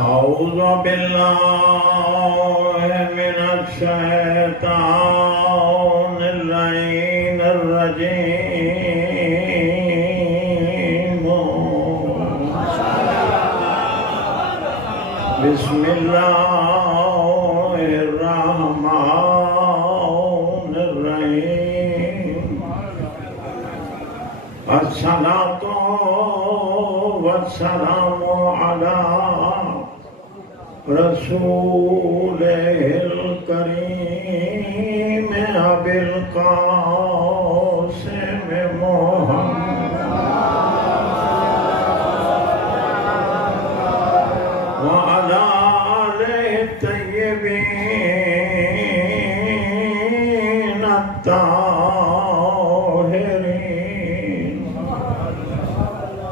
أعوذ بالله من الشيطان اللعين الرجيم بسم الله الرحمن الرحيم الصلاة والسلام على رسول الكريم أبي القاسم محمد وعلى آله الطيبين الطاهرين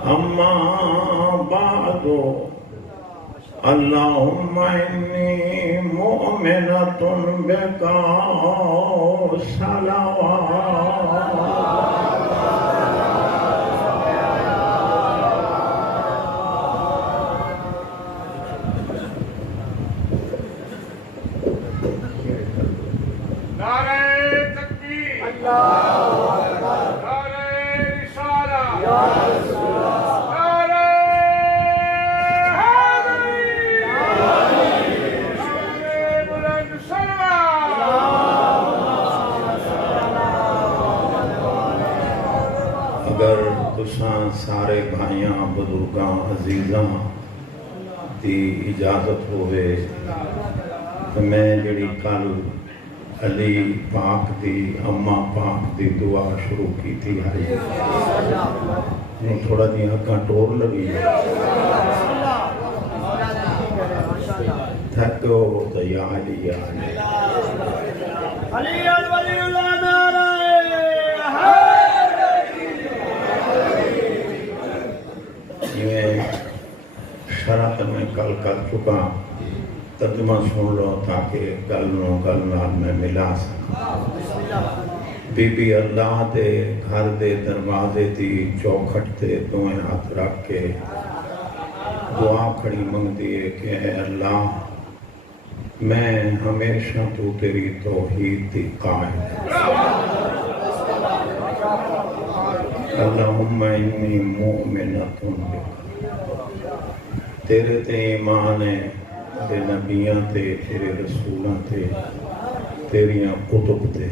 أما بعد اللهم إني مؤمنة بك صلوات نعرہ تکبیر، اللہ اکبر، نعرہ رسالہ، یا رسول اللہ، نعرہ اگر تساں سارے بھائیاں بزرگاں عزیزاں دی اجازت ہوئے تو میں جڑی کل علی پاک دی اماں پاک دی دعا شروع کی تھی تھوڑا دی اکاں ٹور لگی تھکو تو یا علی یا علی علی الولی اللہ نعرہ یہ شرح میں کل کر چکا ترجمہ سن لو تاکہ گل نال میں ملا سکا بی بی اللہ دے گھر دے دروازے دی چوکھٹ تے دوئیں ہاتھ رکھ کے دعا کھڑی منگ دیے کہ اے اللہ میں ہمیشہ تو تیری توحید دی قائل اللہم انی مؤمنۃ بک تیرے تے ایمان ہے تے نبیاں تے تیرے رسولاں تے تیریاں کتب تے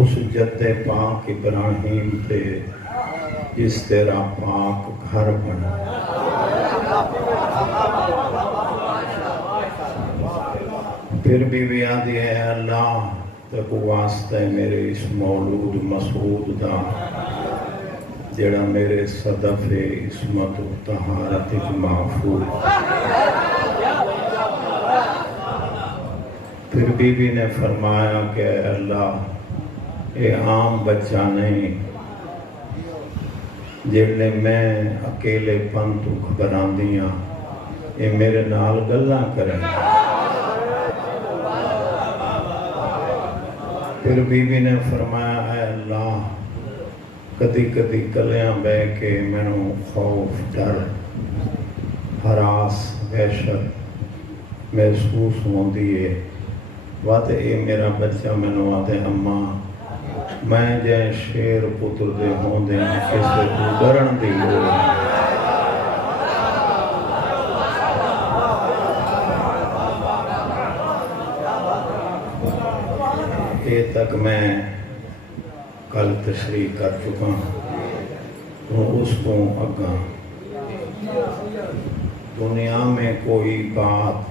اس جد پاک ابراہیم تے جس تیرا پاک گھر بنا پھر بھی آدھی ہے اللہ تک واسطہ ہے میرے اس مولود مسعود دا جڑا میرے صدف عصمت و طہارت محفوظ پھر بی بی نے فرمایا کہ اے اللہ اے عام بچہ نہیں جڑے میں اکیلے پن تو گھبران دیاں اے میرے نال گلاں کریں پھر بی بی نے فرمایا اے اللہ کدی کدی کلیاں بے کے مینوں خوف ڈر ہراس وحشت محسوس ہوندی ہے واتے اے میرا بچہ مینوں آتے اماں میں جے شیر پتر دے ہوندے کسے تو ڈرن دی لوڑ یہ تک میں کل تشریح کر چکا ہوں اس کو اگاں دنیا میں کوئی بات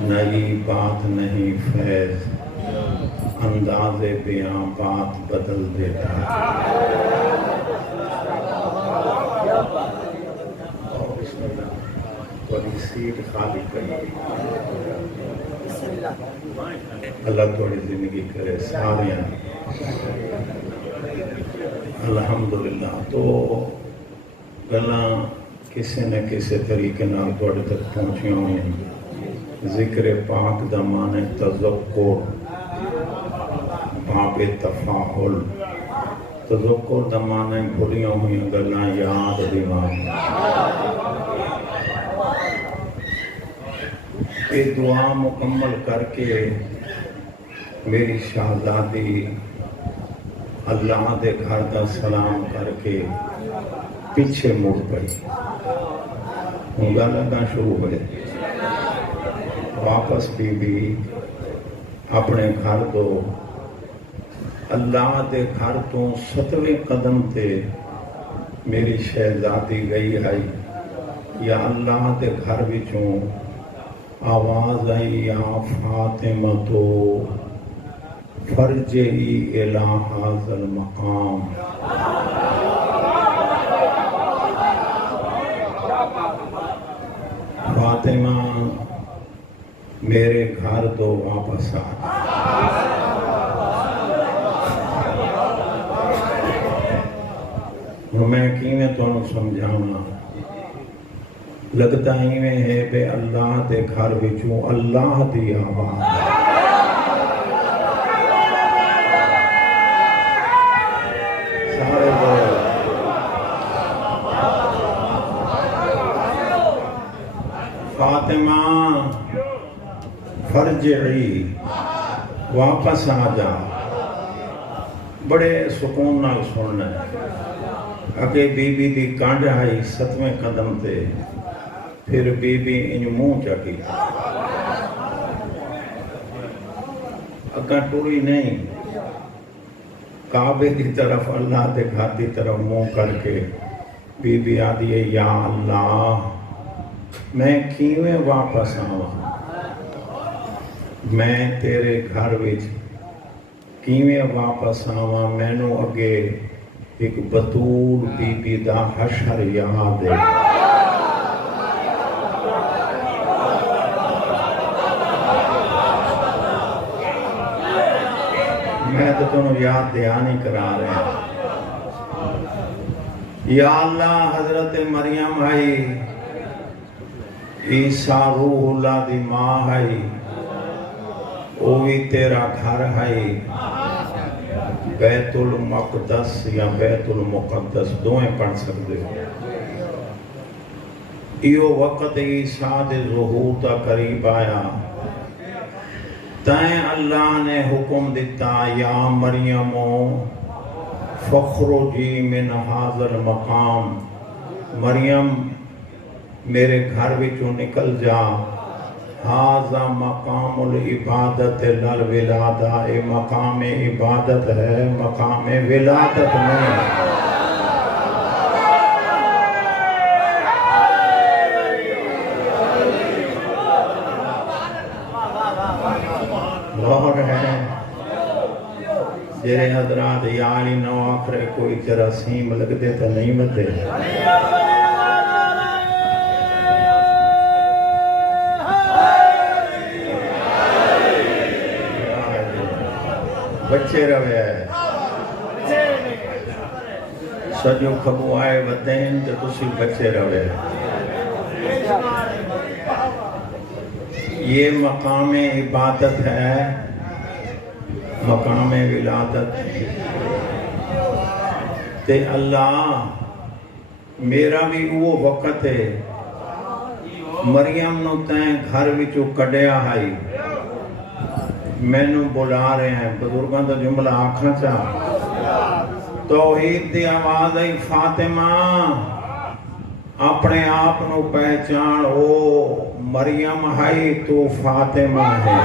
نئی بات نہیں فیض انداز بیاں بات بدل دیتا ہے تھوڑی سیٹ خالی کری اللہ تھوڑی زندگی کرے سارے الحمدللہ تو گلاں کسی نہ کسی طریقے نال تھوڑے تک پہنچیاں ہوئی ہیں ذکر پاک دا معنی تذکر باب تفاعل تذکر دا معنی بھولیاں ہوئی گلاں یاد دیوان یہ دعا مکمل کر کے میری شہزادی اللہ دے گھر دا سلام کر کے پیچھے مڑ پئی گالاں شروع ہوئے واپس بی اپنے گھر دو اللہ دے گھر تو 7ویں قدم تے میری شہزادی گئی ہے یا اللہ دے گھر وچوں آواز آئی یا فاطمہ تو فرجعی الی ھذا المقام فاطمہ میرے گھر دو واپس آ میں کیویں تانوں سمجھانا لگتا ہی میں ہے بے اللہ دے گھر وچوں اللہ دی آواز سارے بول فاطمہ فرجعی واپس آ جا بڑے سکون نال سننا ہے اگے بی بی دی کانڈ آئی 7ویں قدم تے پھر بی بی انج منہ چکی اگاں ٹوری نہیں کعبے دی طرف اللہ دے گھر دی طرف منہ کر کے بی بی آدھی ہے یا اللہ میں کیویں واپس آواں میں تیرے گھر وچ کیویں واپس آواں مینوں اگے ایک بطول بی بی دا حشر یاد ہے میں تو تنوں یاد دہانی کرا رہا ہوں یا اللہ حضرت مریم آئی عیسیٰ روح اللہ دی ماں آئی وہ بھی تیرا گھر آئی بیت المقدس یا بیت المقدس دوئیں پڑھ سکتے ہو ایو وقت عیسیٰ دے ظہور دا قریب آیا تائیں اللہ نے حکم دیتا یا مریمو فخرجی من ھذا المقام مریم میرے گھر وچوں نکل جا ھذا مقام العبادت للولادہ اے مقام عبادت ہے مقام ولادت نہیں لاہور ہے جیرے حضرات یاری نو آخرے کوئی جراثیم لگ دے تو نہیں مدے بچے روے ہے سجو کھبو آئے ودین تو تسی بچے روے یہ مقام عبادت ہے مقام ولادت تے اللہ میرا بھی وہ وقت ہے مریم نو تین گھر وچوں کڈیا آئی میں نو بلا رہے ہیں بزرگاں تو جملہ آکھنا چاہ توحید دی آواز آئی فاطمہ اپنے آپ نو پہچان او مریم ہے تو فاطمہ ہے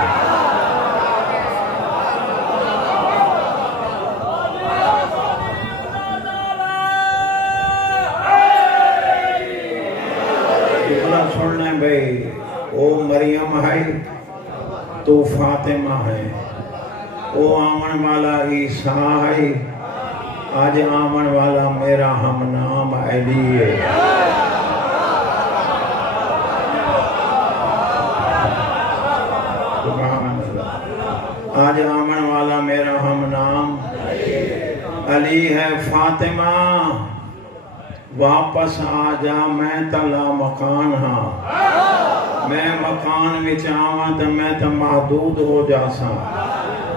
جملہ سننے بھئی او مریم ہے تو فاطمہ ہے او آمن والا عیسیٰ ہے آج آمن والا میرا ہم نام علی ہے آج آمن والا میرا ہم نام علی ہے فاطمہ واپس آ جا میں تلا مکان ہاں میں مکان وچ آواں تے میں تے محدود ہو جاساں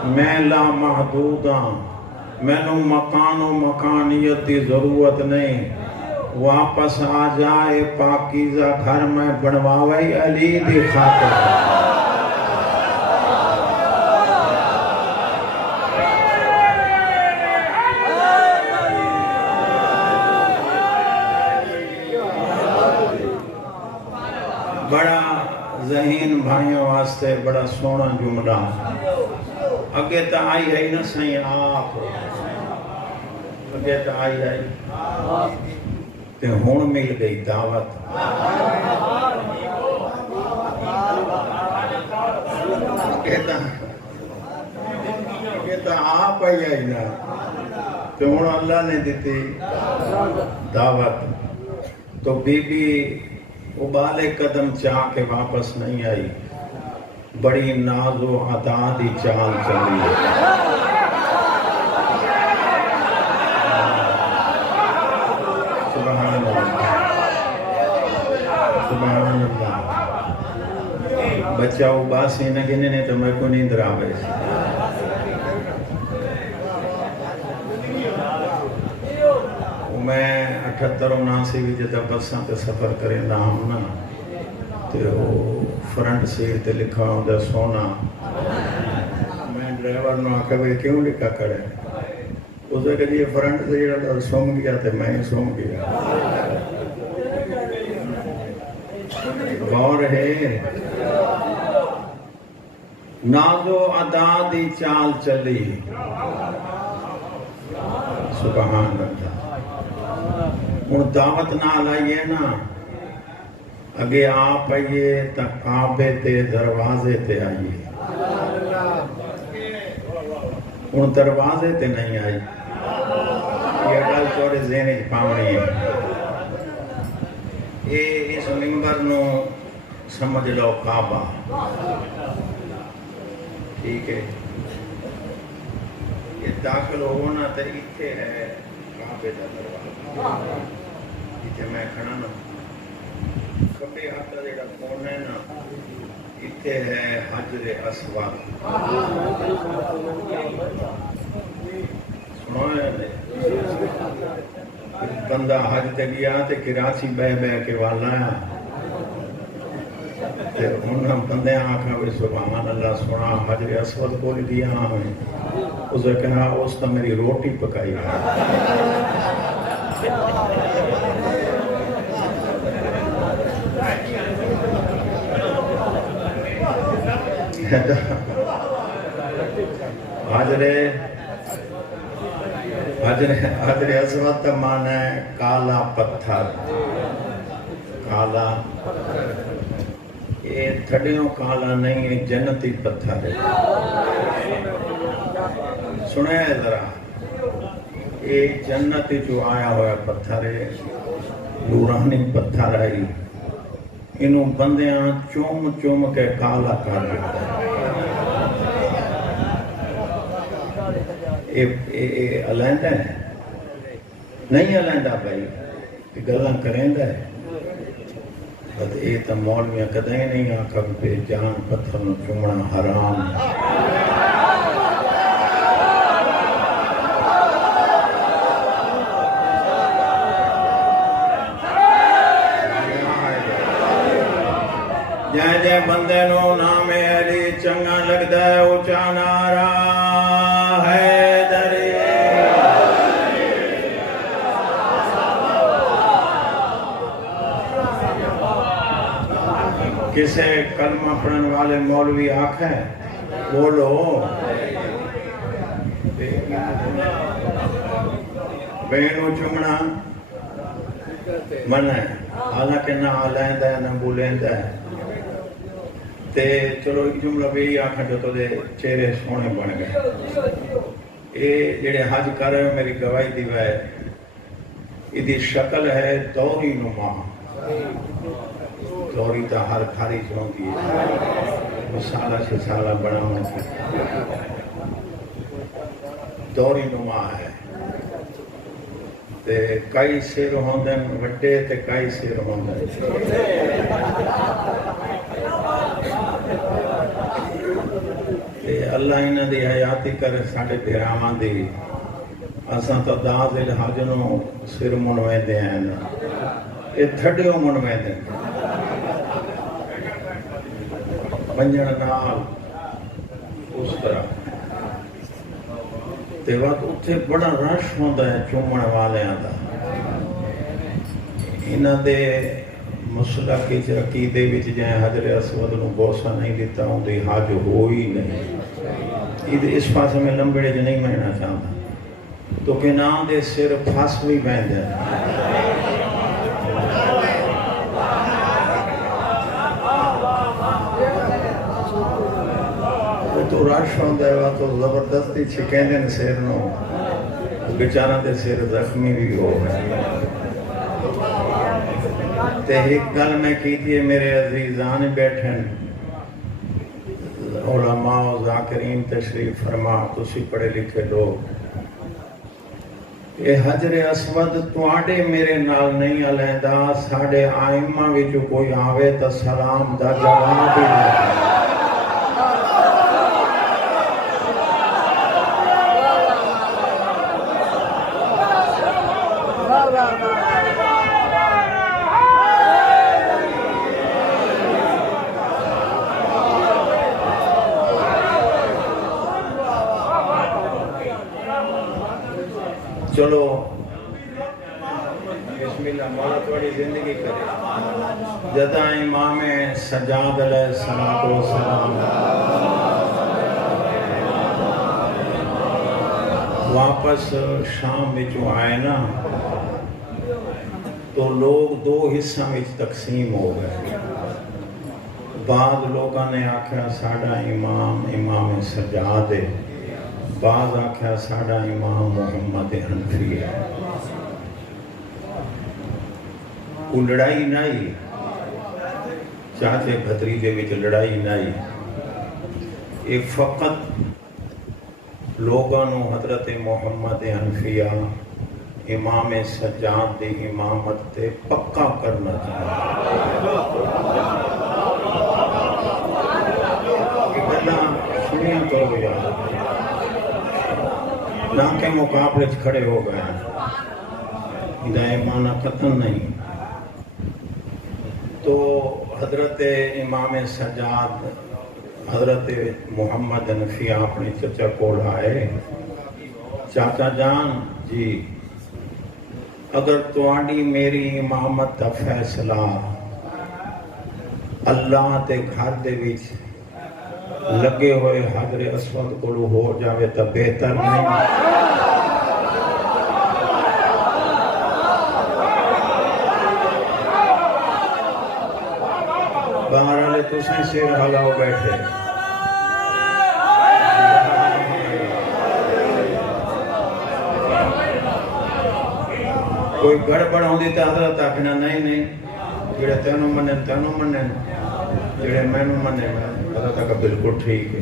میں لا محدود ہاں مینو مکان و مکانیت کی ضرورت نہیں، واپس آ جائے پاکیزہ گھر میں بنواوے علی دی خاطر۔ بڑا ذہین بھائیوں واسطے بڑا سونا جملہ اگے تا آئی ہے نا سائیں آپ، اگے تا آئی ہے تے ہون مل گئی دعوت۔ اگے تا آپ آئی ہے نا تے ہون اللہ نے دیتی دعوت۔ تو بی بی ابالے قدم چاہ کے واپس نہیں آئی، بڑی ناز و عطا دی چال چلی۔ سبحان اللہ، سبحان اللہ۔ بچہ اباسی نہ گنے نے تو میں کو نیند راوے۔ میں 78-79 بھی جدہ بساں تے سفر کریں دا ہم نا تے وہ فرنٹ سیٹ تے لکھا ہوں دا سونا، میں ڈرائیور نو آکھا بھئی کیوں لکھا کرے؟ اسے کہ یہ فرنٹ سیٹ دا سوم گیا تے میں سوم گیا۔ غور ہے ناز و ادا دی چال چلی۔ سبحان اللہ۔ ہن دعوت نال آئیے نا، اگے آپ آئیے تا کعبے تے دروازے تے آئیے۔ ہن دروازے تے نہیں آئی، یہ گل تھوڑے ذہن وچ پاونی ہے۔ اس منبر نو سمجھ لو کعبہ، ٹھیک ہے؟ یہ داخل ہونا تے ایتھے ہے کعبے دا دروازہ، جتھے میں کھڑا نا کبھی ہاتھ کا جڑا کونا ہے نا ایتھے ہے حجر اسود۔ سنو ہے بندہ حج تے گیا تے کراچی بہ بہ کے والا ہے تے انہاں بندے آکھا بھی سبحان اللہ سنا حجر اسود کو دیا ہمیں، اسے کہا اس نے میری روٹی پکائی ہے۔ حجر اسود کا معنی ہے کالا پتھر، کالا، یہ تھڑیوں کالا نہیں ہے، جنتی پتھر ہے۔ سنے ذرا، یہ جنت جو آیا ہوا پتھر ہے، نورانی پتھر ہے، انہوں بندیاں چوم چوم کے کالا کر دیتا ہے۔ یہ علیندہ ہے نہیں علیندہ بھائی گلاں کریں ہے، بس یہ تو مولویاں کدیں نہیں آکھا بے جان پتھر نو چومنا حرام ہے۔ جے جے بندے نو نام علی چنگا لگدا ہے اونچا نعرہ حیدری۔ کسے کلمہ پڑھن والے مولوی آکھے بولو بینو چمنا من ہے، حالانکہ نہ علیندہ ہے نہ بولیندہ ہے، تے چلو ایک جملہ بھی آکھا جو تو دے چہرے سونے بن گئے۔ یہ جڑے حج کر رہے میری گواہی دی ہے، یہ شکل ہے دوری نما، دوری تا ہر کھاری چونکی ہے، وہ سالہ سے سالہ بڑا ہونے دوری نما ہے، تے کئی سیر ہوندن وڈے تے کئی سیر ہوندن۔ اللہ انہاں دی حیاتی کرے ساڑھے پیراواں دی اساں تو داز حج نو سر منویندے ہیں یہ تھڈیو منویندے منجن نال اس طرح تے وقت اتنے بڑا رش ہوتا ہے چومن والیاں دا انہاں دے مسلک وچ عقیدے وچ جائیں حجر اسود نو بوسہ نہیں دیتا ہوں دی حج ہو ہی نہیں اس پاسے میں لمبڑے جو نہیں مہنا چاہتا تو کہ نام دے سر پھاس بھی بہن دے تو رش ہوتا ہے تو زبردستی چھکیں دے سر نو بیچارہ دے سر زخمی بھی ہو تے ایک گل میں کی تھی میرے عزیزان بیٹھن علماء و ذاکرین تشریف فرما تسی پڑھے لکھے لوگ یہ حجر اسود تواڈے میرے نال نہیں علیندہ ساڑے آئمہ وچ کوئی آوے تا سلام دا جواب ہی چلو بسم اللہ مولا تھوڑی زندگی کرے جدا امام سجاد علیہ السلام واپس شام وچوں آئے نا تو لوگ دو حصہ وچ تقسیم ہو گئے بعض لوگوں نے آکھیا ساڈا امام سجاد ہے بعض آکھیا ساڈا امام محمد حنفی ہے وہ لڑائی نہیں چاچے بھتریجے وچ لڑائی نہیں یہ فقط لوگوں حضرت محمد حنفیہ امام سجاد دی امامت تے پکا کرنا چاہیے یہ گلاں سنیاں کرو یار نہ کہ مقابلے کھڑے ہو گئے ہیں ادائے معنی ختم نہیں تو حضرت امام سجاد حضرت محمد حنفی اپنے چچا کول آئے چاچا جان جی اگر تواڈی میری امامت دا فیصلہ اللہ تے گھر دے وچ لگے ہوئے حجر اسود کو ہو جاوے تو بہتر نہیں باہر والے تسیں سر ہلاؤ بیٹھے کوئی گڑبڑ ہوندی تے حضرت آکھنا نہیں جڑے تینوں منن جڑے مینوں منن حضرت کا بالکل ٹھیک ہے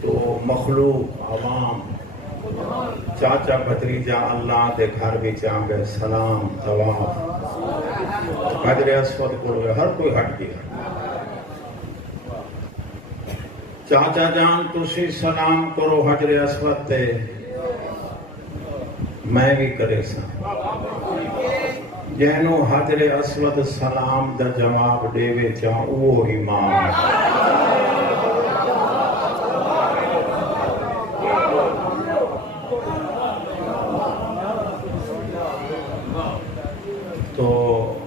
تو مخلوق عوام چاچا بھتریجا اللہ دے گھر وچ آنگے سلام طواف حجر اسود کو ہر کوئی ہٹ گیا چاچا جان تسی سلام کرو حجر اسود تے میں بھی کرے سا جہنو حجر اسود سلام دا جواب دے وے چاہ وہ امام تو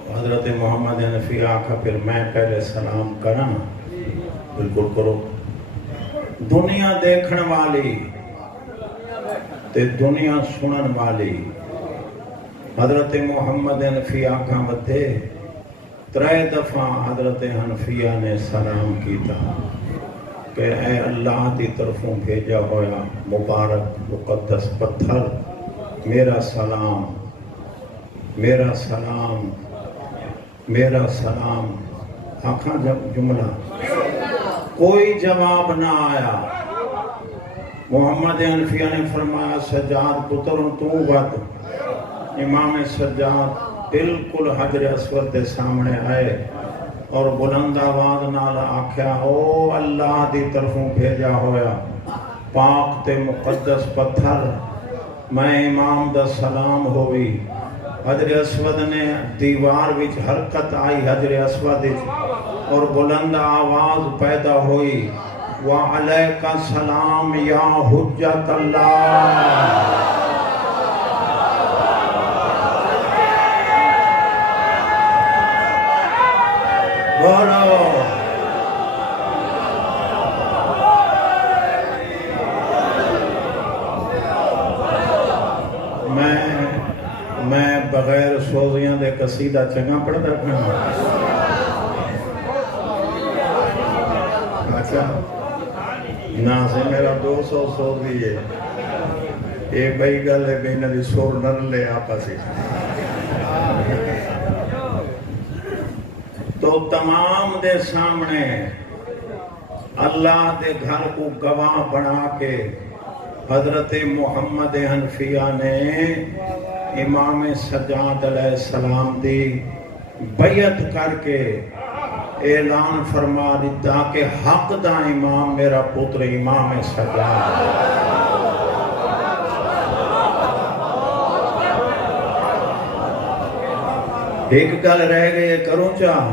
حضرت محمد حنفی آکھا پھر میں پہلے سلام کرنا بالکل کرو دنیا دیکھن والی تے دنیا سنن والی حضرت محمد حنفی آکھاں بدے 3 دفعہ حضرت حنفیہ نے سلام کیتا کہ اے اللہ دی طرفوں بھیجا ہویا مبارک مقدس پتھر میرا سلام میرا سلام میرا سلام آکھاں جب جملہ کوئی جواب نہ آیا محمد حنفیہ نے فرمایا سجاد پتروں تو ود امام سجاد بالکل حجر اسود دے سامنے آئے اور بلند آواز نال آکھیا او اللہ دی طرفوں بھیجا ہویا پاک تے مقدس پتھر میں امام دا سلام ہوئی حجر اسود نے دیوار وچ حرکت آئی حجر اسود اور بلند آواز پیدا ہوئی وعلیک السلام یا حجت اللہ بولو میں بغیر سوزیاں دے قصیدہ چنگا پڑھتا پڑھا اچھا نا سے میرا 200 سوز بھی ہے ایک بھائی گل ہے بینہ دی سور نر لے آپا سے تو تمام دے سامنے اللہ دے گھر کو گواہ بنا کے حضرت محمد حنفیہ نے امام سجاد علیہ السلام دی بیعت کر کے اعلان فرما دیتا کہ حق دا امام میرا پتر امام سجاد ایک گل رہ گئی کروں چاہ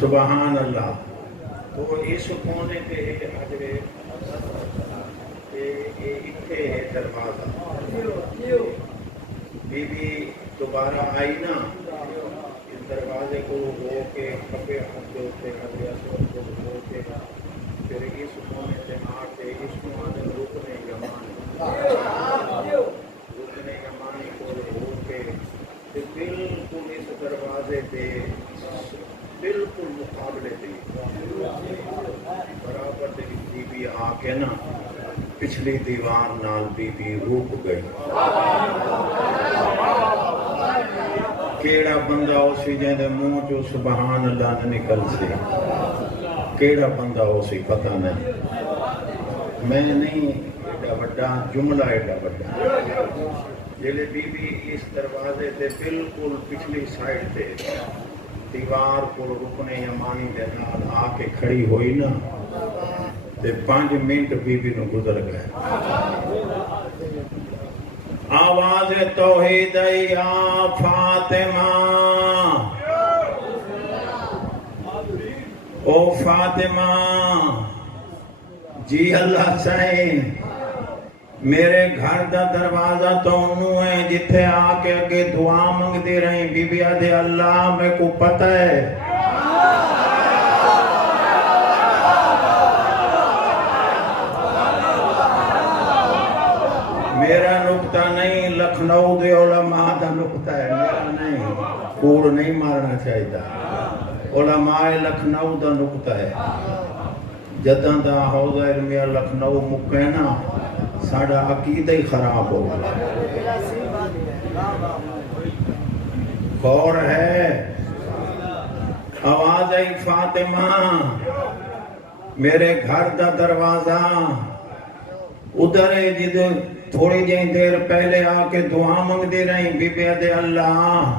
سبحان اللہ تو اس کونے پہ حجرے اتنے ہے دروازہ بی بی دوبارہ آئی نا اس دروازے کو ہو کے کپے ہاتھ کے ہوتے حجر اسود کو ہو کے پھر اس کونے سے آ کے اس کو آدھے رکنے یمانی کو ہو کے بالکل اس دروازے پہ بالکل مقابلے تھی برابر بی بی آ کے نا پچھلی دیوار نال بی بی روک گئی کیڑا بندہ اسی جہاں دے منہ چو سبحان اللہ نہ نکل سی کیڑا بندہ اسی پتہ نہیں میں نہیں ایڈا بڑا جملہ ایڈا بڑا جلے بی بی اس دروازے تے بالکل پچھلی سائیڈ تے دیوار کو رکنے یمانی دے نال آ کے کھڑی ہوئی نا تے 5 منٹ بی بی نو گزر گئے آواز توحید یا فاطمہ او فاطمہ جی اللہ چاہیں میرے گھر دا دروازہ تو انہوں ہے جتھے آ کے اگے دعا منگ دے رہے ہیں بی بی آدھے اللہ میں کو پتہ ہے میرا نقطہ نہیں لکھنؤ دے علماء دا نقطہ ہے میرا نہیں کوڑ نہیں مارنا چاہیے علماء لکھنؤ دا نقطہ ہے جداں دا حوضہ علمیہ لکھنؤ مکے نا ساڑھا عقیدہ ہی خراب ہو گیا غور ہے آواز آئی فاطمہ میرے گھر دا دروازہ ادھر ہے جد تھوڑی جائیں دیر پہلے آ کے دعا منگ دے رہی بی بی دے اللہ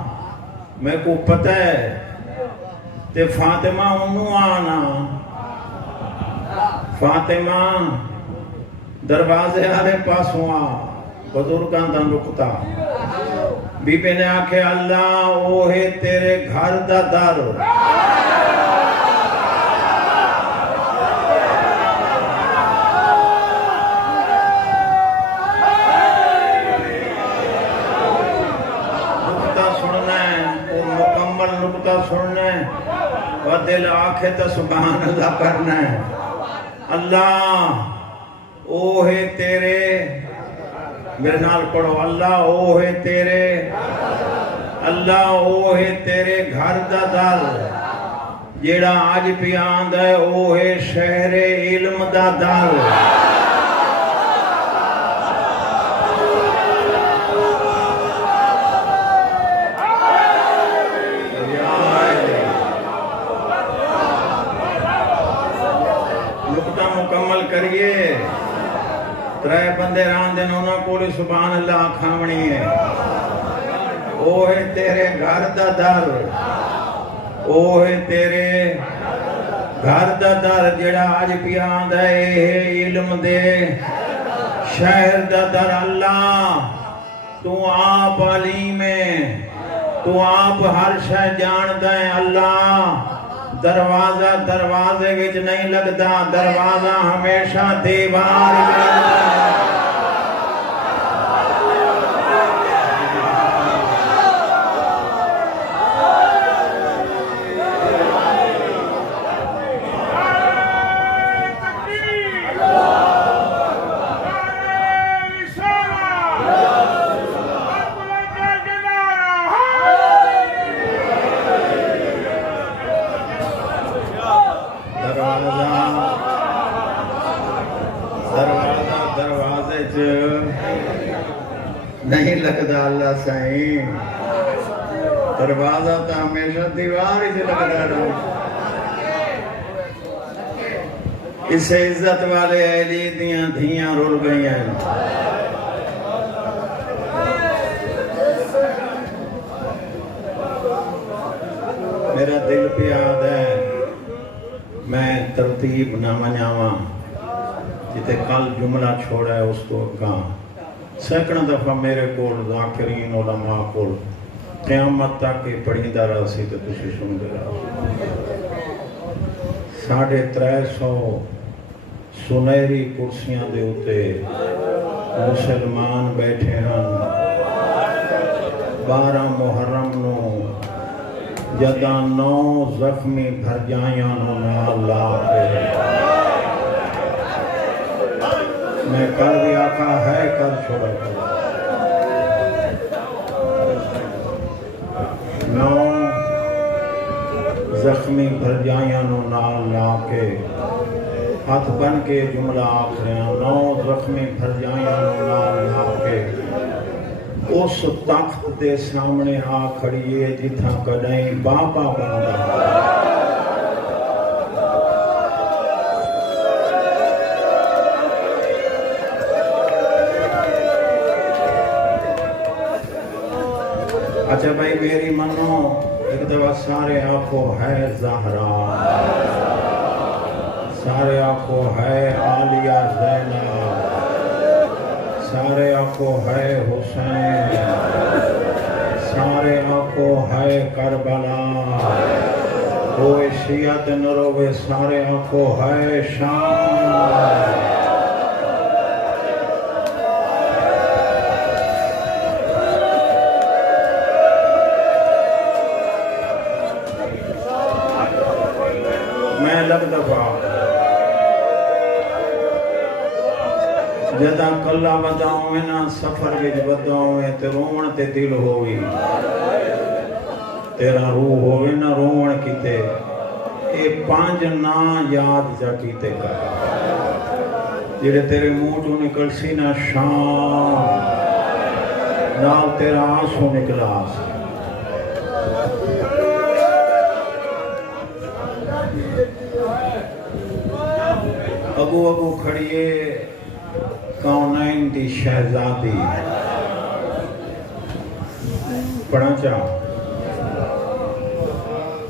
میں کو پتہ ہے تے فاطمہ انہوں آنا فاطمہ دروازے آلے پاس ہوا بزرگاں دا نقطہ بی بی نے آکھے اللہ اوہے تیرے گھر دا در نقطہ سننا ہے اور مکمل نقطہ سننا ہے اور دل آنکھیں تو سبحان اللہ کرنا ہے اللہ اوہے تیرے میرے نال پڑھو اللہ اوہے تیرے اللہ اوہے تیرے گھر دا در جیڑا آج پیاند ہے اوہے شہر علم دا در نقطہ مکمل کریے ترے بندے ران دن انہاں کولی سبحان اللہ کھاونی ہے اوہے تیرے گھر دا در اوہ تیرے گھر دا در جڑا آج پیان دے علم دے شہر دا در اللہ تو آپ علیم ہے تو آپ ہر شے جاندا ہے اللہ دروازہ دروازے وچ نہیں لگدا دروازہ ہمیشہ دیوار وچ لگدا نہیں لگدا اللہ سائیں دروازہ تو ہمیشہ دیوار ہی سے لگدا رہا اس عزت والے اہلی دیاں دھیاں رول گئی ہیں میرا دل پیاد ہے میں ترتیب نہ منیاواں جتے کل جملہ چھوڑا ہے اس کو کہاں سینکڑوں دفعہ میرے کول ذاکرین علماء کول قیامت تک کے پڑھیندہ رہا سی تو تسی سن دے رہا 350 سنہری کرسیاں دے ہوتے مسلمان بیٹھے ہیں 12 محرم نو جدہ 9 زخمی بھر جائیاں نو نال لا کے میں کر بھی آقا ہے کر چھوڑا کر 9 زخمی بھر جائیاں نو نال لا کے ہاتھ بن کے جملہ آخریاں 9 زخمی بھر جائیاں نو نال لا کے اس تخت دے سامنے آ کھڑیے جتھا کڑائیں باپا بندہ اچھا بھائی میری منو ایک دفعہ سارے آنکھوں ہے زہرا سارے آنکھوں ہے عالیہ زینب سارے آنکھوں ہے حسین سارے آنکھوں ہے کربلا کوئی شیعت نروے سارے آنکھوں ہے شام لگ دفعہ جدہ کلہ بداؤں ہے نا سفر وچ بداؤں ہے تے رومن تے دل ہوئی تیرا روح ہوئی نا رومن کیتے اے 5 نا یاد جا کیتے کر جڑے تیرے منہ تو نکل سی نا شام نال تیرا آنسو نکلا ابو ابو کھڑیے کونین دی شہزادی پڑھا چاہ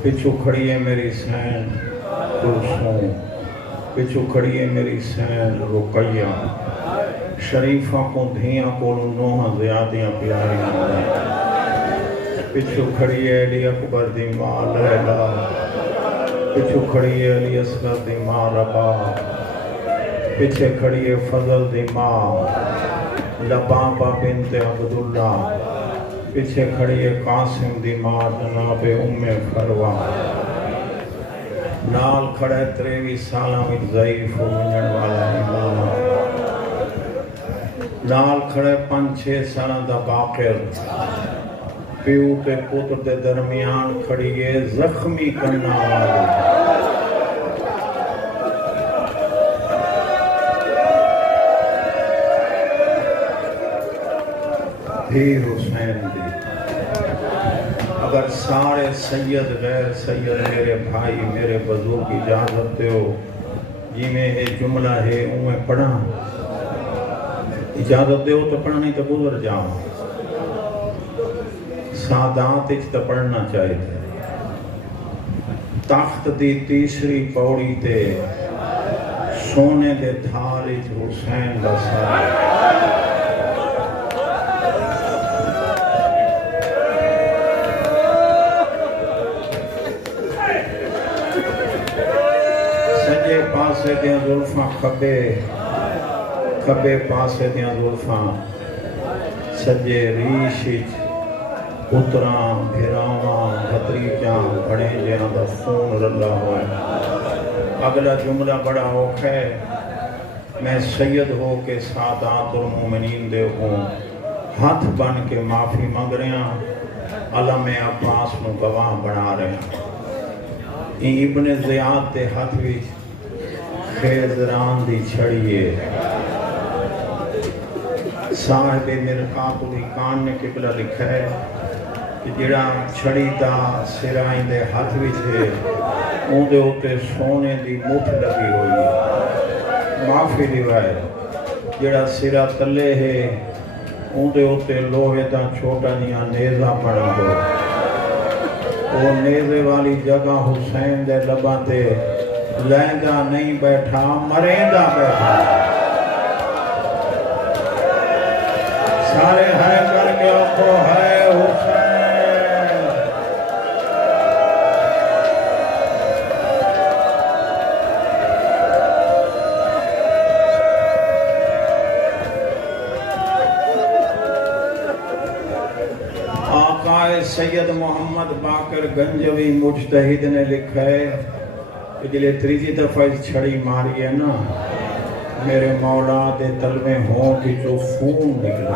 پچھو کھڑیے میری سین کلثوم پچھو کھڑیے میری سین رقیہ شریفہ کو دھیاں کو نوحہ زیادیاں پیاریاں پچھو کھڑیے علی اکبر دی ماں لیلہ پچھو کھڑیے علی اصغر دی ماں ربا پیچھے کھڑی ہے فضل دی ماں لبابہ بنت عبداللہ پیچھے کھڑی ہے قاسم دی ماں جناب ام فروہ نال کھڑے 23 سالہ میں ضعیف و منجن والا امام نال کھڑے 5-6 سالہ دا باقر پیو تے پتر دے درمیان کھڑی ہے زخمی کرنا والی بھی حسین دی اگر سارے سید غیر سید میرے بھائی میرے بزرگ اجازت دے ہو جی میں یہ جملہ ہے انہیں پڑھا اجازت دے ہو تو پڑھا نہیں تو گزر جاؤں سادات اچھ تو پڑھنا چاہیے تھے تخت دی تیسری پوڑی تے سونے دے تھال وچ حسین دا سر سجے پاسے دیاں زلفاں کھبے پاسے دیاں زلفاں سجے ریش وچ پتراں بھیراواں بھتریجاں بھڑیجیاں دا خون رلا ہوا ہے۔ اگلا جملہ بڑا اوکھا ہے، میں سید ہو کے سادات المومنین دے ہوں ہاتھ بن کے معافی مانگ رہے ہیں، علم عباس نو گواہ بنا رہے ہیں۔ ابن زیاد دے ہاتھ وچ خیزران دی چھڑیے، صاحب مرقات الحقان نے قبلہ لکھا ہے کہ جڑا چھڑی دا سرائیں دے ہاتھ وچ ہے اون دے اوتے سونے دی مٹھ لگی ہوئی ہے۔ معافی روایت جڑا سرا تلے ہے اون دے اوتے لوہے دا چھوٹا جیاں نیزہ پڑا ہو، وہ نیزے والی جگہ حسین دے لباں تے لہندا نہیں بیٹھا مریندا بیٹھا۔ سارے ہر کر کے آخو ہے حسین۔ آقا سید محمد باقر گنجوی مجتہد نے لکھا ہے کہ جلے تریجی دفعہ چھڑی ماری ہے نا، میرے مولا دے تلوے ہوں کی جو خون نکلا۔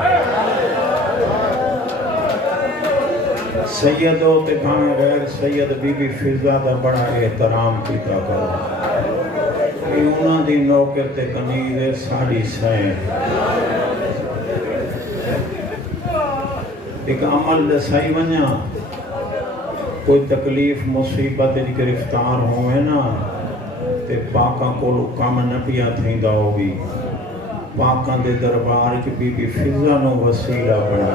سید ہو تے بھاں غیر سید بی بی فضا دا بڑا احترام کیتا کرو، کہ انہاں دی نوکر تے کنید ساڑی سائیں۔ ایک عمل دسائی ونیا، کوئی تکلیف مصیبت گرفتار ہوئے نا تے پاکاں کو کام نہ پیا تھیندا ہوگی، پاکاں دے دربار کی بی بی فضا نو وسیلہ بنا،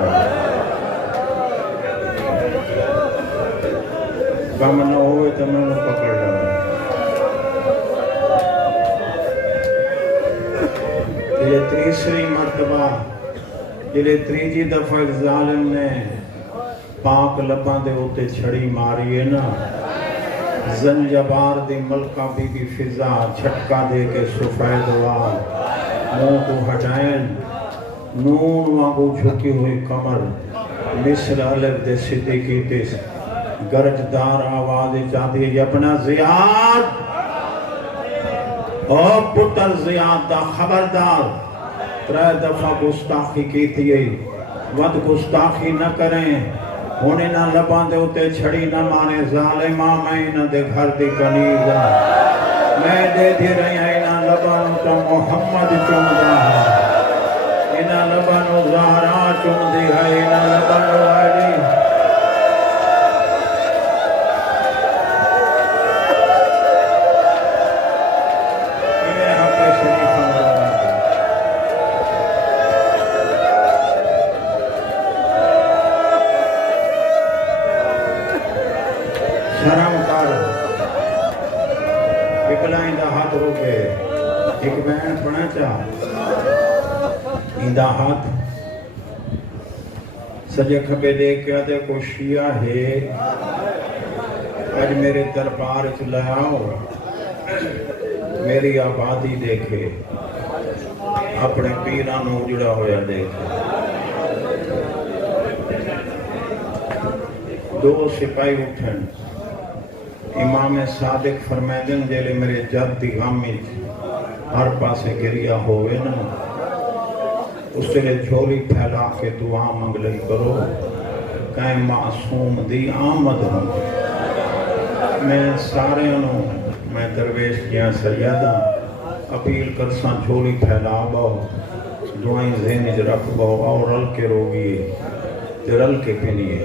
کام نہ ہوئے تو میں نے پکڑ لگا۔ یہ تیسری مرتبہ جلے تریجی دفعہ ظالم نے پاک لباں دے ہوتے چھڑی ماری ہے نا، زنجبار دی ملکہ بی بی فضا چھٹکا دے کے سفید وال منہ کو ہٹائیں، نون وانگو جھکی ہوئی کمر مصر الف دے صدیقی تیس گرجدار آواز چاہتی ہے، اپنا زیاد او پتر زیاد دا خبردار، ترہ دفعہ گستاخی کی تھی، ود گستاخی نہ کریں، ہونے نہ لباں دے ہوتے چھڑی نہ مانے، ظالمہ میں نہ دے گھر دی کنیزہ، میں دے دی رہی ہیں نہ لباں تو محمد چم دا ہے، نہ لباں زہرا چم دی ہے، نہ لباں علی۔ شرم کر پپلائیں دا ہاتھ روکے، ایک بہن پڑھنا چاہ اندہ ہاتھ سجے کھپے دیکھ کے آتے کو شیعہ ہے آج میرے دربار چلاؤ، میری آبادی دیکھے، اپنے پیرانوں جڑا ہویا دیکھے۔ دو سپاہی اٹھن، امام صادق فرمیدن جیلے میرے جد دی غمی ہر پاسے گریا ہوئے نا، اس لئے جھولی پھیلا کے دعا منگلن کرو، کہیں معصوم دی آمد ہوں۔ میں سارے انہوں میں درویش کیا سیادہ اپیل کرساں جھولی پھیلا باؤ، دعائیں ذہنج رکھ باؤ، اور رل کے روگی تے رل کے پینیے۔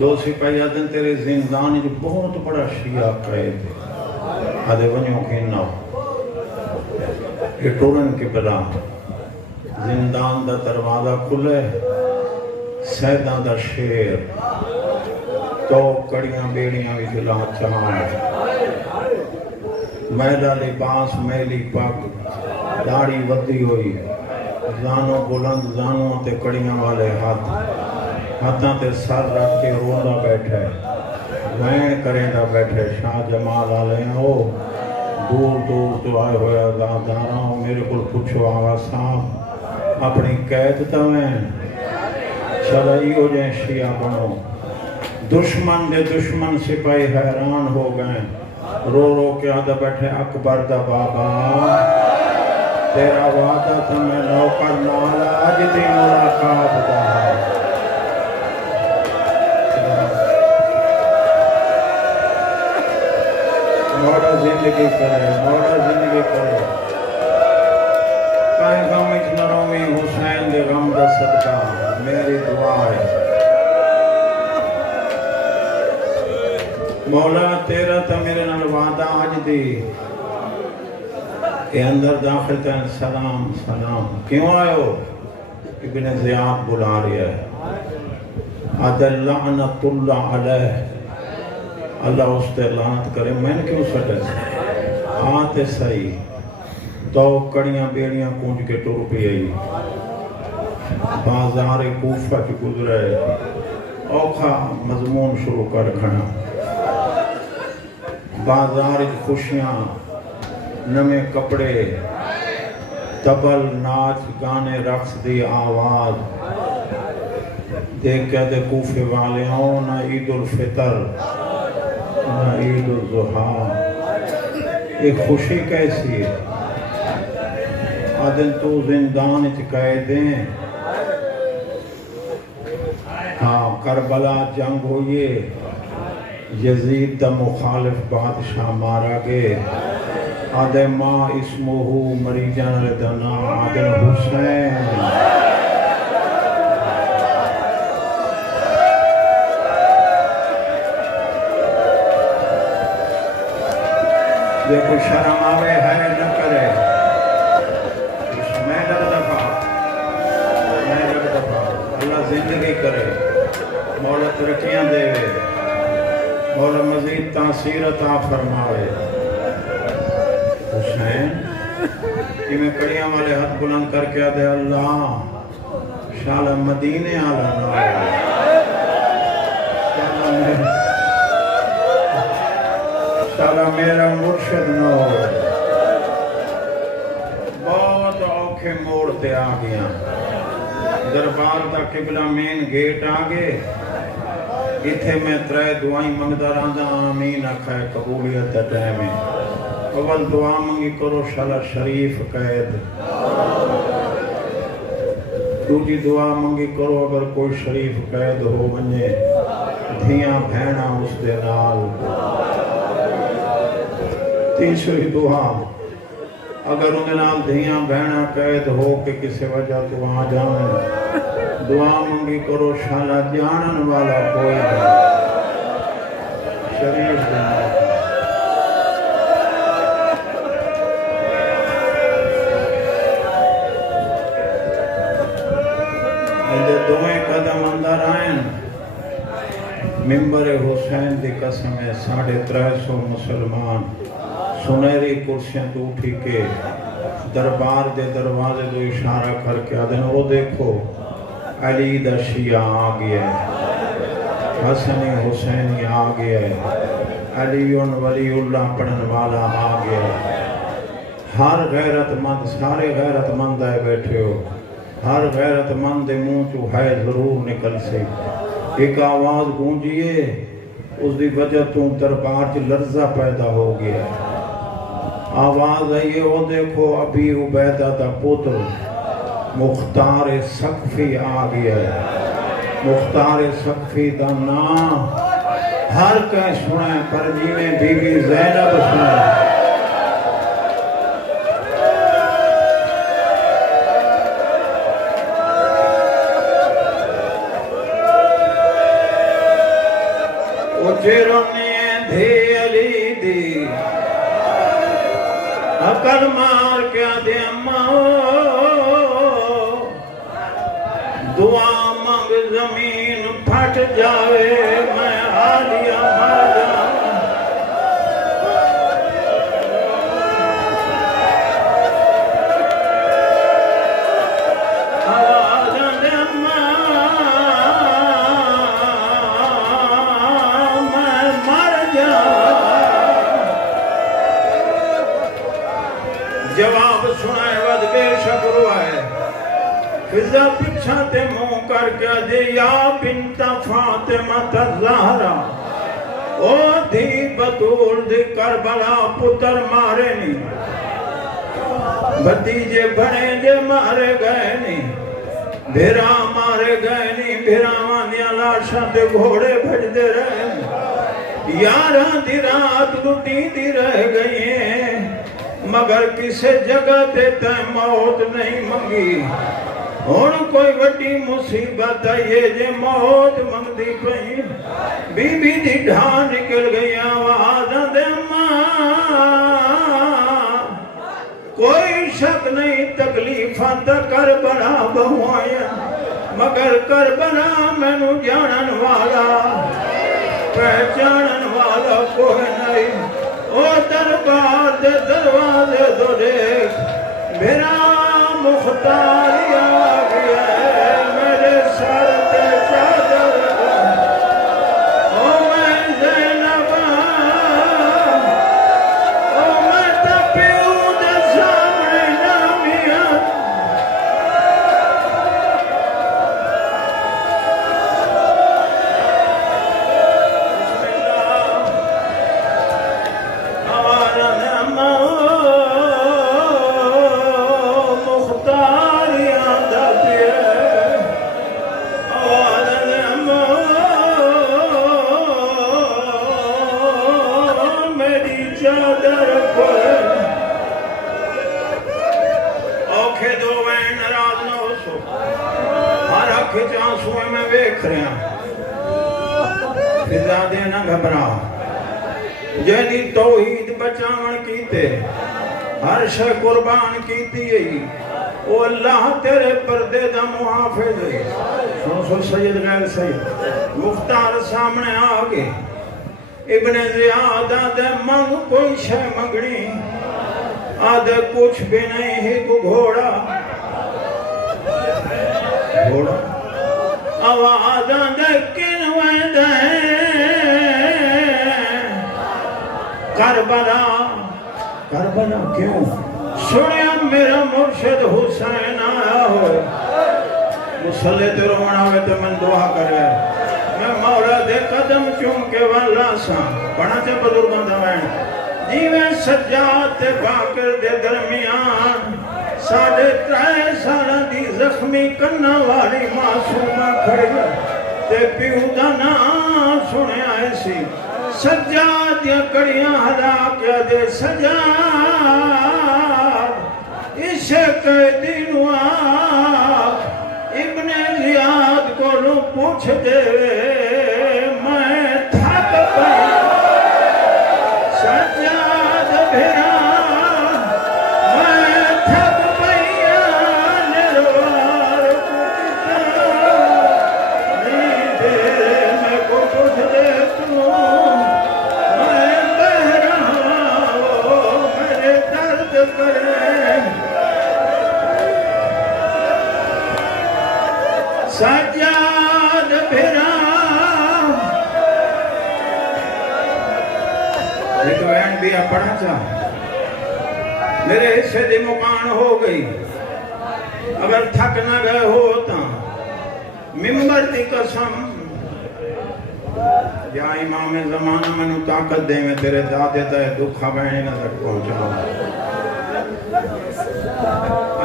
دو سپاہی آدن تیرے زندان جو بہت بڑا شیعہ کہے تھے، آدھے ونیوں کی نو یہ ٹورن کی بلا زندان دا دروازہ کھلے، سیدان دا شیر تو کڑیاں بیڑیاں بھی جلا چاند میلا لباس میلی پگ داڑھی ودی ہوئی زانوں بلند زانوں تے کڑیاں والے ہاتھاں تے سر رکھ کے روندہ بیٹھے وین کریں دا بیٹھے شاہ جمال آلے ہو دور دور تو آئے ہوئے آزاداراں میرے کل پوچھو آواز صاحب اپنی قید توین چلائی ہو جائیں شیعہ بنو دشمن دے دشمن سپاہی حیران ہو گئے رو رو کے آدھا بیٹھے اکبر دا بابا تیرا وعدہ تھا میں نوکر نالا آج دی ملاقات دا موڑا زندگی کرے کائیں غم اچ نرومی حسین دے غم دا صدقہ میری دعا ہے مولا تیرا تا میرے نال وعدہ آج دی اے اندر داخل تین سلام سلام کیوں آئے ہو ابن زیاد بلا رہا ہے عدل لعنت اللہ علیہ اللہ اس تے لعنت کرے میں نے کیوں سٹے آتے صحیح تو کڑیاں بیڑیاں کونج کے ٹر پی آئی بازار کوفہ کی گزرے اوکھا مضمون شروع کر کھنا بازار خوشیاں نمے کپڑے تبل ناچ گانے رقص دی آواز دیکھ کے دے کوفے والے ہوں نہ عید الفطر نہ عید الضحیٰ ایک خوشی کیسی ہے آدن تو زندان چکائے دیں ہاں کربلا جنگ ہوئیے یزید دا مخالف بادشاہ مارا گے آدھے ماں اسمہو مریجان ردنا آدھے حسین دیکھو شرم آوے ہے نہ کرے میں لگ دفع اللہ زندگی کرے مولا ترقیاں دے مولا مزید تاثیر عطا فرماوے حسین کہ میں کڑیاں والے ہاتھ بلند کر کے آدھے اللہ شالا مدینے آلہ نوے شالا میرا مرشد نو بہت اوکھے موڑتے آگیا دربار دا قبلہ مین گیٹ آگے اتھے میں ترے دعائیں منگدہ راندہ آمین اکھائے قبولیت ٹائمیں اول دعا منگی کرو شالا شریف قید دوجی دعا منگی کرو اگر کوئی شریف قید ہو ونجے دھیاں بھینا اس دے نال تیسری دعا اگر انہیں نال دھیاں بھینا قید ہو کہ کسی وجہ تو وہاں جانے دعا منگی کرو شالا جانن والا کوئی ہے شریف دعا اندھے دوئیں قدم اندر آئیں ممبر حسین دی قسم ہے 350 مسلمان سنہری کرسیاں تو اٹھی کے دربار دے دروازے دو اشارہ کر کے آدھیں وہ دیکھو علی دا شیعہ آگیا ہے حسنی حسینی آگیا ہے علیون ولی اللہ پڑھن والا آگیا ہے ہر غیرت مند سارے غیرت مند آئے بیٹھے ہو ہر غیرت مند منہ تو ہے ضرور نکل سے ایک آواز گونجیے اس دی وجہ تو دربار کی لرزہ پیدا ہو گیا آواز آئیے وہ دیکھو ابی عبیدہ دا پتر مختار سقفی آ گیا ہے مختار سقفی دا نام ہر کہیں سنیں پر جی میں بی بی زینب سنیں جرنے دھی علی دی عقل مار کیا دے اماں دعا مانگ زمین پھٹ جاوے میں حال جواب سنائے ود بے شک روائے فضا پچھا تے منہ کر کے دے یا بنت فاطمہ الزہرا او دھی بطول دی کربلا پتر مارے نہیں بھتیجے بنے دے مارے گئے نہیں بھیرا مارے گئے نہیں بھیرا وانیا لاشاں دے گھوڑے بھج دے رہے یاراں دی رات لٹی دی رہ گئی ہیں مگر کسے جگہ تے تے موت نہیں منگی ہن کوئی وڈی مصیبت ہے یہ جے موت منگدی پئی بی بی دی ڈھا نکل گئی آوازاں دے ماں کوئی شک نہیں تکلیفاں تا کربلا بہوائیں مگر کربلا مینو جانن والا پہچانن والا کوئی نہیں او دربار دے دروازے تو دیکھ میرا مختار آ گیا ہے میرے سر تے چادر او میں زینب او میں تپیو دے سامنے نامیاں جنی توحید بچاون کیتے ہر شے قربان کیتی ہے او اللہ تیرے پردے دا محافظ ہے سو سید غیر سید مختار سامنے آگے ابن زیاد آدھے منگ کوئی شے منگنی آدھے کچھ بھی نہیں ہی کو گھوڑا آواز آدھے کن ویدے کربلا کربلا کیوں سنیا میرا مرشد حسین آیا ہوئے مسلح تے رونا ہوئے تو من دعا کرے میں مولا دے قدم چون کے والا سا پڑھا تے بزرگاں دا وین جیویں سجاد تے باکر دے درمیان 3.5 سالاں دی زخمی کنہ والی معصومہ کھڑی تے پیو دا نام سنے آئے سی سجاد یا کڑیاں ہلا کیا دے سجاد اسے قیدی نواب ابن زیاد کو لو پوچھ دے میں تھک پئی سجاد بھیرا میں تھک پئی نروار کتا نہیں دے میں کو پوچھ دے تو سجاد بھیرا ایک وین بھی پڑھا چاہ میرے حصے دی مکان ہو گئی اگر تھک نہ گئے ہوتا ممبر دی قسم یا امام زمانہ منو طاقت دے میں تیرے دادے تے دکھا بہنے نہ تک پہنچا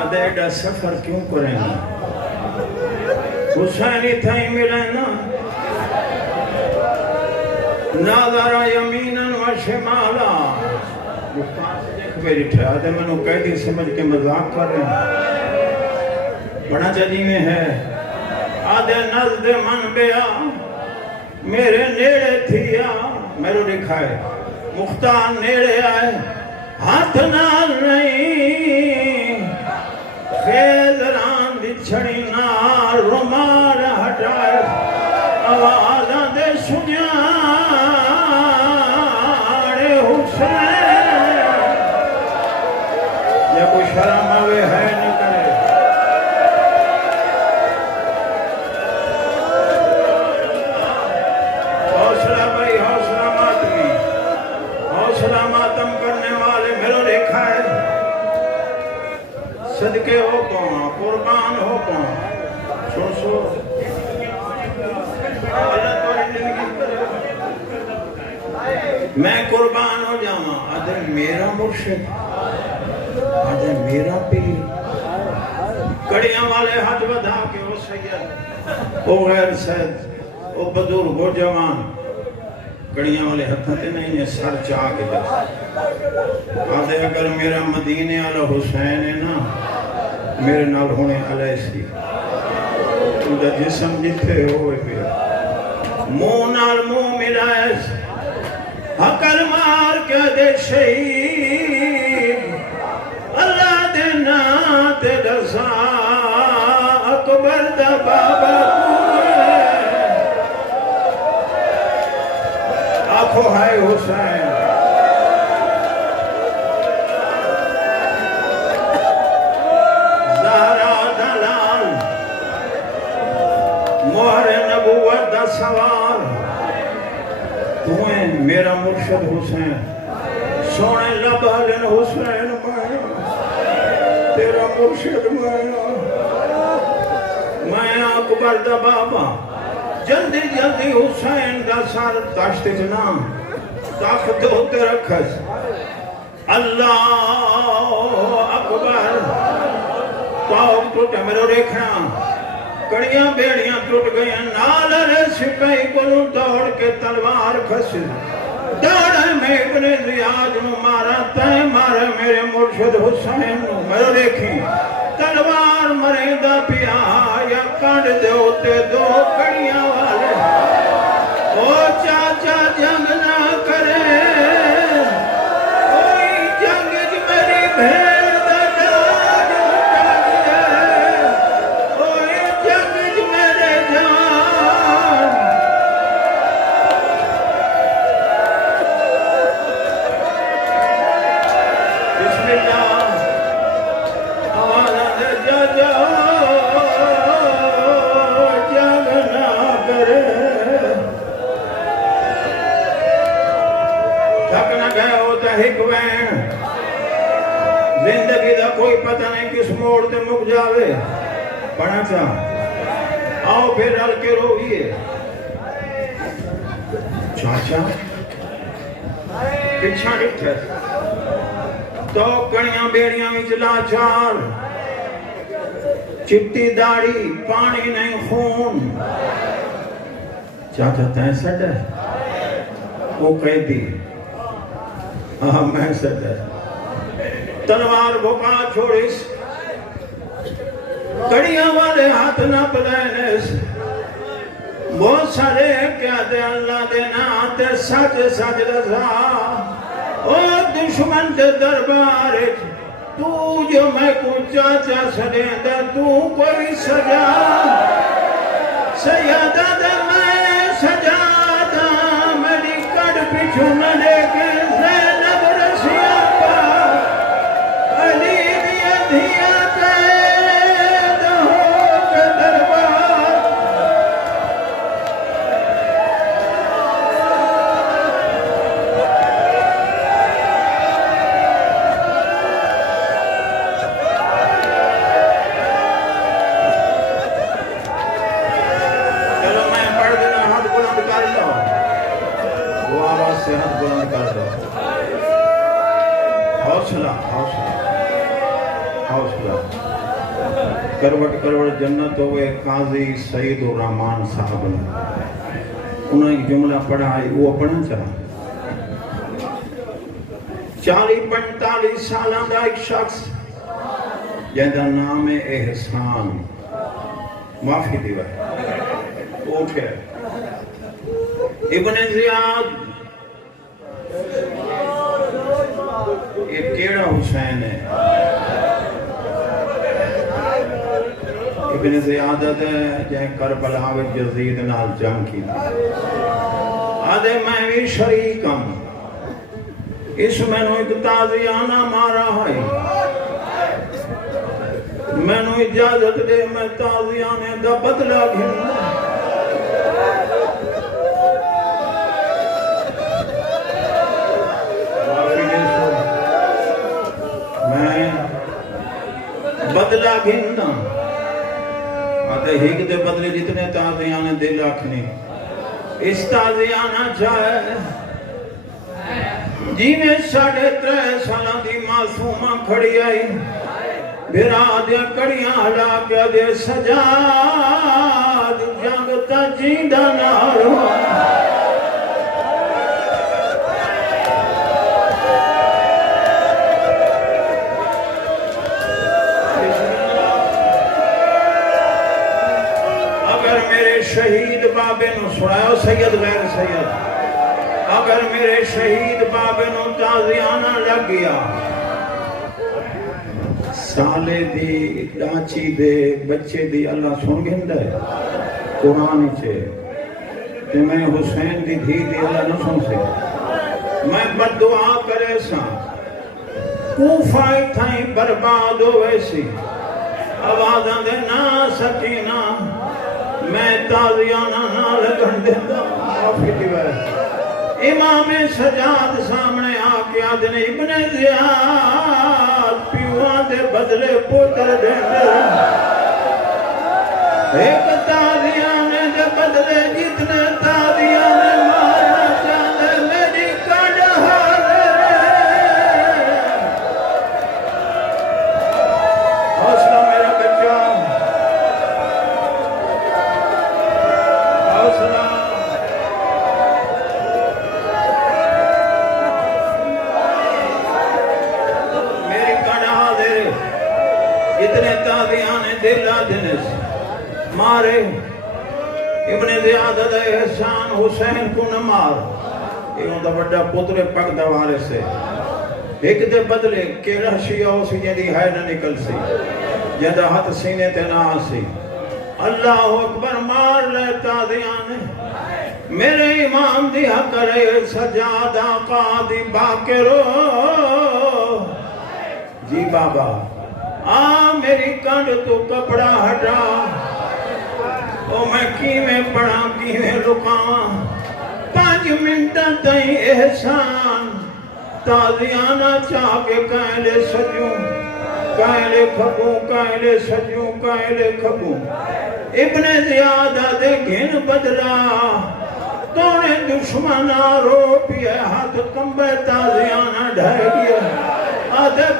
آدھے ایڈا سفر کیوں کریں گا حسینی تھائی ملیں نا ناظرہ یمیناً و شمالا گفتار سے دیکھ میری ٹھیا آدھے منو قیدی سمجھ کے مذاق کر رہے ہیں بڑا جدی میں ہے آدھے نزد من بیا میرے نیڑے تھیا میرے دکھائے مختار نیڑے آئے ہاتھ نال نہیں خیزران دی چھڑی نال رومال ہٹائے آوازاں دے سنیاڑے حسین یہ کوئی شرم آوے ہے نہ کرے حوصلہ بھائی حوصلہ ماتمی حوصلہ ماتم کرنے والے میرے دیکھا ہے صدقے ہو پاؤں قربان ہو پاؤں سو اللہ تمہاری زندگی کرے میں قربان ہو جاؤں آدھے میرا مرشد آدھے میرا پیر کڑیاں والے ہاتھ بدا کے وہ سید وہ غیر سید وہ بزرگ وہ جوان کڑیاں والے ہاتھ تے نہیں سر چاہ کے جا آدھے اگر میرا مدینے والا حسین ہے نا میرے نال ہونے علیہ سی تجھا جسم جتھے ہوئے پیا منہ نال منہ ملائے حقل مار کے دے شہید اللہ دے نا تے دسا اکبر دا بابا آنکھو ہے حسین مہر نبوت دا سوال تمہیں میرا مرشد حسین سونے لبالن حسین میں تیرا مرشد میں اکبر دا بابا جلدی جلدی حسین دا سر تاشت جنام طاقت ہوتے رکھس اللہ اکبر پاؤں ٹوٹے میرے دیکھنا کڑیاں بیڑیاں ٹوٹ گئیں نالر سپاہی کولوں دوڑ کے تلوار کھس دوڑے میں ابن زیاد نو مارا تے مارے میرے مرشد حسین نو میرے دیکھیں تلوار مرے دا پیا یا کانڈ دے ہوتے دو کڑیاں والے او چاچا جنگ نہ کرے کوئی جنگ جو میری بھیڑ زندگی دا کوئی پتہ نہیں کس موڑ تے مک جاوے پڑھا چاہ آؤ پھر ڈال کے روئیے چاچا پچھا ڈٹھے تو کڑیاں بیڑیاں میں چلا چار چٹی داڑی پانی نہیں خون چاچا تین سٹ ہے وہ قیدی میں سٹ ہے تلوار بھوکا چھوڑیس کڑیاں والے ہاتھ نہ پلینس بہت سارے کیا دے اللہ دینا آتے سچ سچ رضا او دشمن دے دربار تو جو میں کو چاچا سڑے دا تو کوئی سجا سیادہ دا میں سجا دا میری کڑ پچھو نہ لے کے زینب رسیا پا علی دیا دیا تید ہو کے دربار چلو میں پڑھ دینا ہاتھ بلند کر لو وہ آواز سے ہاتھ بلند کر دو حوصلہ حوصلہ حوصلہ کروٹ کروٹ جنت ہوئے قاضی سعید الرحمان صاحب انہوں نے ایک جملہ پڑھا ہے وہ پڑھنا چاہا 40-45 سالان دا ایک شخص جہاں نام احسان معافی دیوا اٹھ گئے ابن زیاد یہ کیڑا حسین ہے ابن زیادت ہے جہاں کربلا و یزید نال جنگ کی تھی آدھے میں بھی شریک ہوں اس میں نو ایک تازیانہ مارا ہے میں نو اجازت دے میں تازیانے دا بدلہ گھننا بدلہ گھننا آتے ہیک دے بدلے جتنے تازیانے دل آکھنے اس تازیانہ چاہے جینے 3.5 سالہ دی معصومہ کھڑی آئی بھیرا دیا کڑیاں ہلا کیا دے سجاد جنگ تا جیندہ نارو اگر میرے شہید بابے نو سنایا سید غیر سید اگر میرے شہید بابے نو تازیانہ لگ گیا سالے دی ڈانچی دے بچے دی اللہ سن گھندہ ہے قرآن چھے کہ میں حسین دی دھی دی اللہ نہ سن سے میں بددعا کرے سا کوفائی تھائیں برباد ہوئے سی آوازاں دے نا سکینہ میں تازیانہ نہ لگن دیتا معافی دیوائے امام سجاد سامنے آکے آدھنے ابن زیاد پیوان دے بدلے پوتر دے ایک تازیانے دے بدلے جتنے تازیانے مارا چاندے میری کڑ حوصلہ میرا بچہ حوصلہ اتنے تازیانے دل آدھنے سے مارے ابن زیاد دے احسان حسین کو نہ مار ایوں دا بڑا پتر پک دوارے سے ایک دے بدلے کیڑا شیعہ سی جدی ہے نہ نکل سی جدہ ہاتھ سینے تے نہ آسی اللہ اکبر مار لے تازیانے میرے امام دی حق کرے سجاد آقا دی باکرو جی بابا میری کانڈ تو کپڑا ہٹا او میں کیویں پڑھا کیویں رکاواں 5 منٹ تائیں احسان تازیانہ چاہ کے کائلے سجوں کائلے کھبوں کائلے سجوں کائلے کھبوں ابن زیادہ دے گھن بدلا تونے دشمنہ رو پیے ہاتھ کمبے تازیانہ ڈھائے گیا آدھے